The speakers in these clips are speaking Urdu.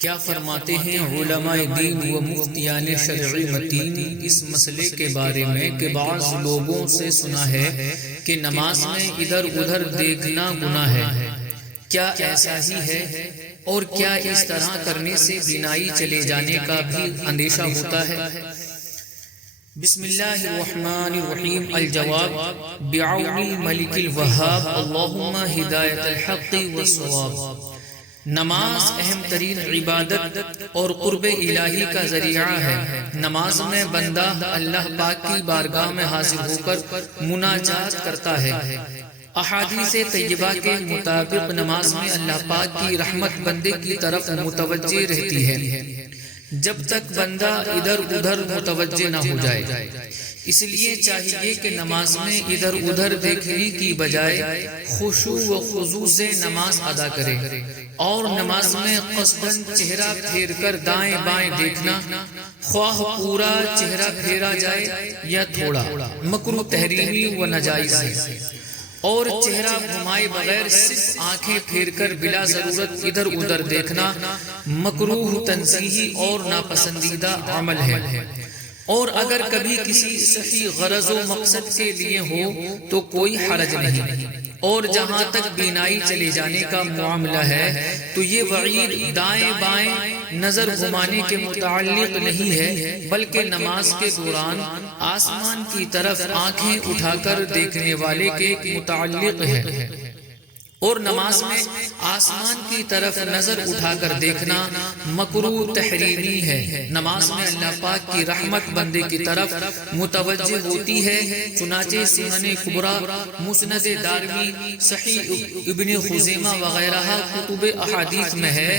کیا فرماتے ہیں علماء دین و مفتیان شرعی متین اس مسئلے کے بارے میں کہ بعض لوگوں سے سنا ہے کہ نماز میں ادھر ادھر دیکھنا گناہ ہے؟ کیا ایسا ہی ہے؟ اور کیا اس طرح کرنے سے بینائی چلے جانے کا بھی اندیشہ ہوتا ہے؟ بسم اللہ الرحمن الرحیم۔ الجواب بعون الملک الوہاب، اللہم ہدایت الحق والصواب۔ نماز اہم ترین عبادت اور قرب الہی کا ذریعہ ہے۔ نماز میں بندہ اللہ پاک کی بارگاہ میں حاضر ہو کر مناجات کرتا ہے۔ احادیث طیبہ کے مطابق نماز میں اللہ پاک کی رحمت بندے کی طرف متوجہ رہتی ہے جب تک بندہ ادھر ادھر متوجہ نہ ہو جائے۔ اس لیے چاہیے کہ نماز میں ادھر ادھر دیکھنے کی بجائے خشوع و خضوع سے نماز ادا کرے، اور نماز میں قصداً چہرہ پھیر کر دائیں بائیں دیکھنا، خواہ پورا چہرہ پھیرا جائے یا تھوڑا، مکروہ تحریمی و ناجائز ہے۔ اور چہرہ گھمائے بغیر صرف آنکھیں پھیر کر بلا ضرورت ادھر ادھر دیکھنا مکروہ تنزیہی اور ناپسندیدہ عمل ہے۔ اور اگر کبھی کسی صحیح غرض و مقصد کے لیے ہو تو کوئی حرج نہیں۔ اور جہاں تک بینائی چلے جانے کا معاملہ ہے تو یہ وعید دائیں بائیں نظر گھمانے کے متعلق نہیں ہے، بلکہ نماز کے دوران آسمان کی طرف آنکھیں اٹھا کر دیکھنے والے کے متعلق ہے۔ اور نماز میں آسمان کی طرف نظر اٹھا کر دیکھنا مکروہ تحریمی ہے۔ نماز میں اللہ پاک کی رحمت بندے کی طرف متوجہ ہوتی ہے، چنانچہ سنن کبریٰ، مسند دارمی، صحیح ابن خزیمہ وغیرہ کتب احادیث میں ہے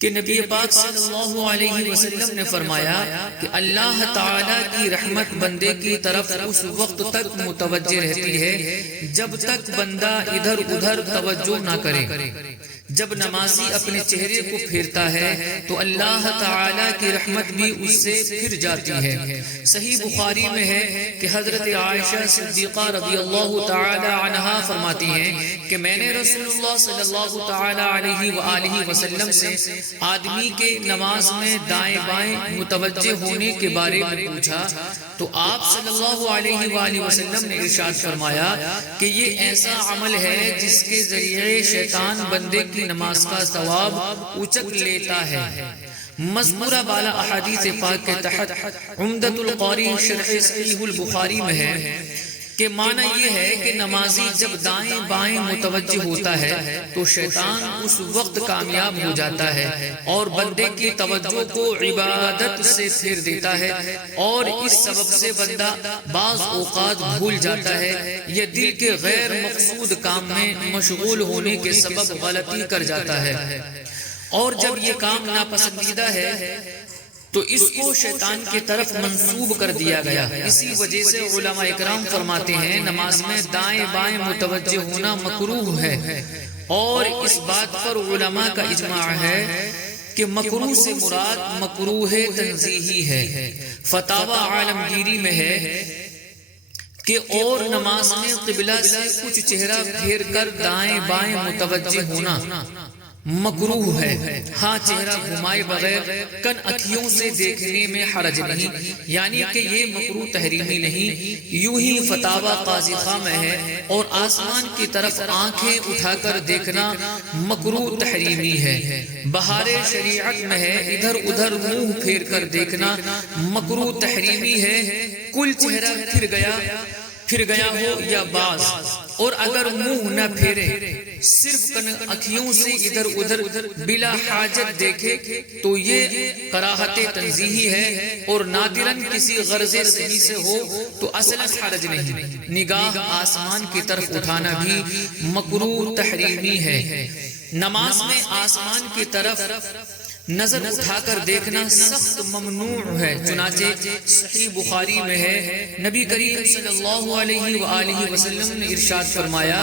کہ نبی پاک صلی اللہ علیہ وسلم نے فرمایا کہ اللہ تعالیٰ کی رحمت بندے کی طرف اس وقت تک متوجہ رہتی ہے جب تک بندہ ادھر ادھر توجہ نہ کرے۔ جب نمازی اپنے چہرے کو پھیرتا ہے تو اللہ تعالیٰ کی رحمت بھی اس سے پھر جاتی ہے۔ صحیح بخاری میں ہے کہ حضرت عائشہ صدیقہ رضی اللہ تعالی عنہا فرماتی ہیں کہ میں نے رسول اللہ صلی اللہ تعالی علیہ وآلہ وسلم سے آدمی کے نماز میں دائیں بائیں متوجہ ہونے کے بارے میں پوچھا تو آپ صلی اللہ علیہ وآلہ وسلم نے ارشاد فرمایا کہ یہ ایسا عمل ہے جس کے ذریعے شیطان بندے کی نماز کا ثواب اچک لیتا ہے۔ مذکورہ بالا احادیث پاک کے تحت عمدۃ القاری شرح صحیح البخاری میں ہے کہ معنی یہ ہے کہ نمازی جب دائیں بائیں متوجہ ہوتا ہے تو شیطان اس وقت کامیاب ہو جاتا ہے اور بندے کی توجہ کو عبادت سے پھیر دیتا ہے، اور اس سبب سے بندہ بعض اوقات بھول جاتا ہے یا دل کے غیر مقصود کام میں مشغول ہونے کے سبب غلطی کر جاتا ہے۔ اور جب یہ کام ناپسندیدہ ہے تو اس کو شیطان کی طرف منسوب کر دیا گیا۔ اسی وجہ سے علماء اکرام فرماتے ہیں نماز میں دائیں بائیں متوجہ ہونا مکروہ ہے، اور اس بات پر علماء کا اجماع ہے کہ مکروہ سے مراد مکروہ تنزیہی ہے۔ فتاوی عالمگیری میں ہے کہ اور نماز میں قبلہ سے کچھ چہرہ پھیر کر دائیں بائیں متوجہ ہونا مکروہ ہے۔ ہاں، چہرہ گھمائے بغیر کن اکھیوں سے دیکھنے میں حرج نہیں، یعنی کہ یہ مکروہ تحریمی نہیں۔ یوں ہی فتاوی قاضی خاں میں ہے، اور آسمان کی طرف آنکھیں اٹھا کر دیکھنا مکروہ تحریمی ہے۔ بہار شریعت میں ہے ادھر ادھر منہ پھیر کر دیکھنا مکروہ تحریمی ہے، کل چہرہ پھر گیا ہو یا باز، اور اگر منہ نہ پھیرے صرف کن اکھیوں سے ادھر ادھر بلا حاجت دیکھے تو یہ کراہت تنزیہی ہے، اور نادراً کسی غرض صحیح سے ہو تو اصلاً حرج نہیں۔ نگاہ آسمان کی طرف اٹھانا بھی مکروہ تحریمی ہے۔ نماز میں آسمان کی طرف نظر اٹھا کر دیکھنا سخت ممنوع ہے، چنانچہ صحیح بخاری میں ہے نبی کریم صلی اللہ علیہ وآلہ وسلم نے ارشاد فرمایا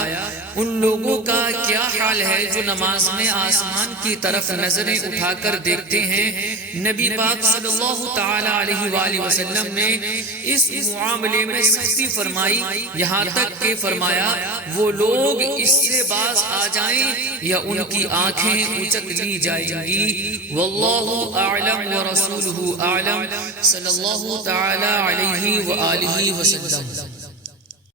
ان لوگوں کا کیا حال ہے جو نماز میں آسمان کی طرف نظریں اٹھا کر دیکھتے ہیں۔ نبی پاک صلی اللہ تعالی علیہ وآلہ وسلم نے اس معاملے میں سختی فرمائی، یہاں تک کہ فرمایا وہ لوگ اس سے باز آ جائیں یا ان کی آنکھیں اچک لی جائیں گی۔ واللہ اعلم ورسولہ اعلم، صلی اللہ تعالی علیہ وآلہ وسلم۔